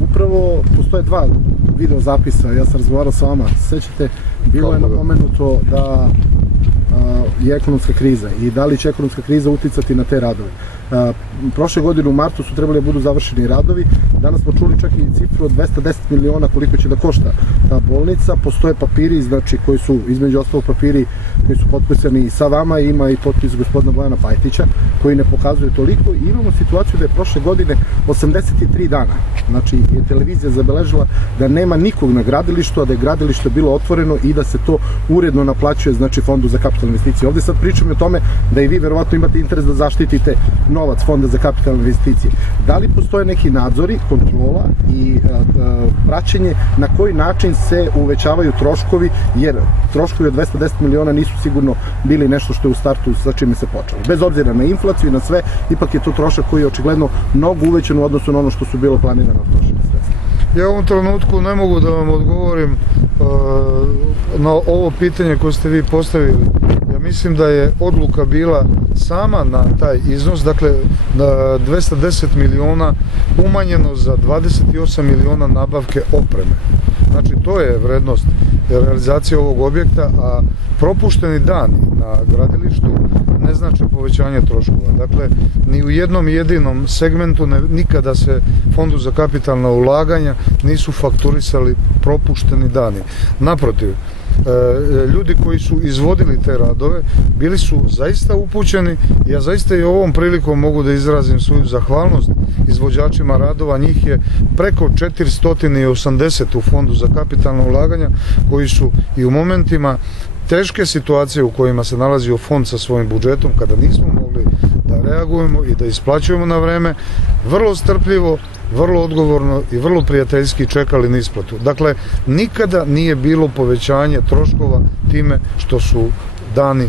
Upravo postoje dva video zapisa, ja sam razgovarao sa vama, sećate, bilo je napomenuto da je ekonomska kriza i da li će ekonomska kriza uticati na te radove. Prošle godine u martu su trebali da budu završeni radovi, danas smo čuli čak i cifru od 210 miliona koliko će da košta ta bolnica. Postoje papiri, znači koji su između ostalog papiri koji su potpisani sa vama, ima i potpis gospodina Bojana Pajtića koji ne pokazuje toliko i imamo situaciju da je prošle godine 83 dana, znači je televizija zabeležila da nema nikog na gradilištu, a da je gradilište bilo otvoreno i da se to uredno naplaćuje, znači Fondu za kapitalne investicije. Ovde sad pričamo o tome da i vi verovatno imate interes da zaštitite novac Fonda za kapitalne investicije. Da li postoje neki nadzori, kontrola i praćenje na koji način se uvećavaju troškovi, jer troškovi od 210 miliona nisu sigurno bili nešto što je u startu sa čime se počelo. Bez obzira na inflaciju i na sve, ipak je to trošak koji je očigledno mnogo uvećan u odnosu na ono što su bilo planirano trošenje sredstva. Ja u ovom trenutku ne mogu da vam odgovorim na ovo pitanje koje ste vi postavili. Ja mislim da je odluka bila sama na taj iznos, dakle na 210 miliona umanjeno za 28 miliona nabavke opreme. Znači to je vrednost realizacije ovog objekta, a propušteni dani na gradilištu ne znači povećanje troškova. Dakle, ni u jednom jedinom segmentu nikada se Fondu za kapitalna ulaganja nisu fakturisali propušteni dani. Naprotiv, ljudi koji su izvodili te radove bili su zaista upućeni. Ja zaista i ovom prilikom mogu da izrazim svoju zahvalnost izvođačima radova, njih je preko 480 u Fondu za kapitalna ulaganja koji su i u momentima teške situacije u kojima se nalazio fond sa svojim budžetom, kada nismo mogli da reagujemo i da isplaćujemo na vreme, vrlo strpljivo, vrlo odgovorno i vrlo prijateljski čekali na isplatu. Dakle, nikada nije bilo povećanje troškova time što su dani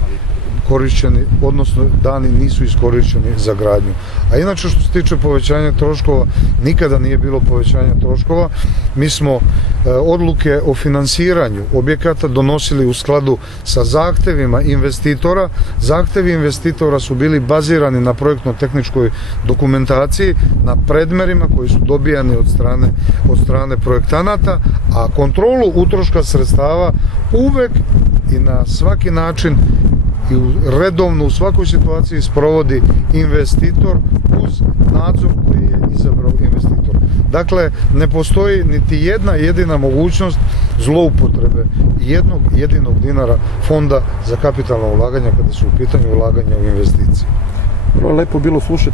korišćeni, odnosno dani nisu iskorišćeni za gradnju. A inače što se tiče povećanja troškova, nikada nije bilo povećanja troškova. Mi smo odluke o finansiranju objekata donosili u skladu sa zahtevima investitora. Zahtevi investitora su bili bazirani na projektno-tehničkoj dokumentaciji, na predmerima koji su dobijani od strane projektanata, a kontrolu utroška sredstava uvek i na svaki način i redovno u svakoj situaciji sprovodi investitor uz nadzor koji je izabrao investitor. Dakle, ne postoji niti jedna jedina mogućnost zloupotrebe jednog jedinog dinara Fonda za kapitalna ulaganja kada su u pitanju ulaganja u investicije. Vrlo lepo bilo slušati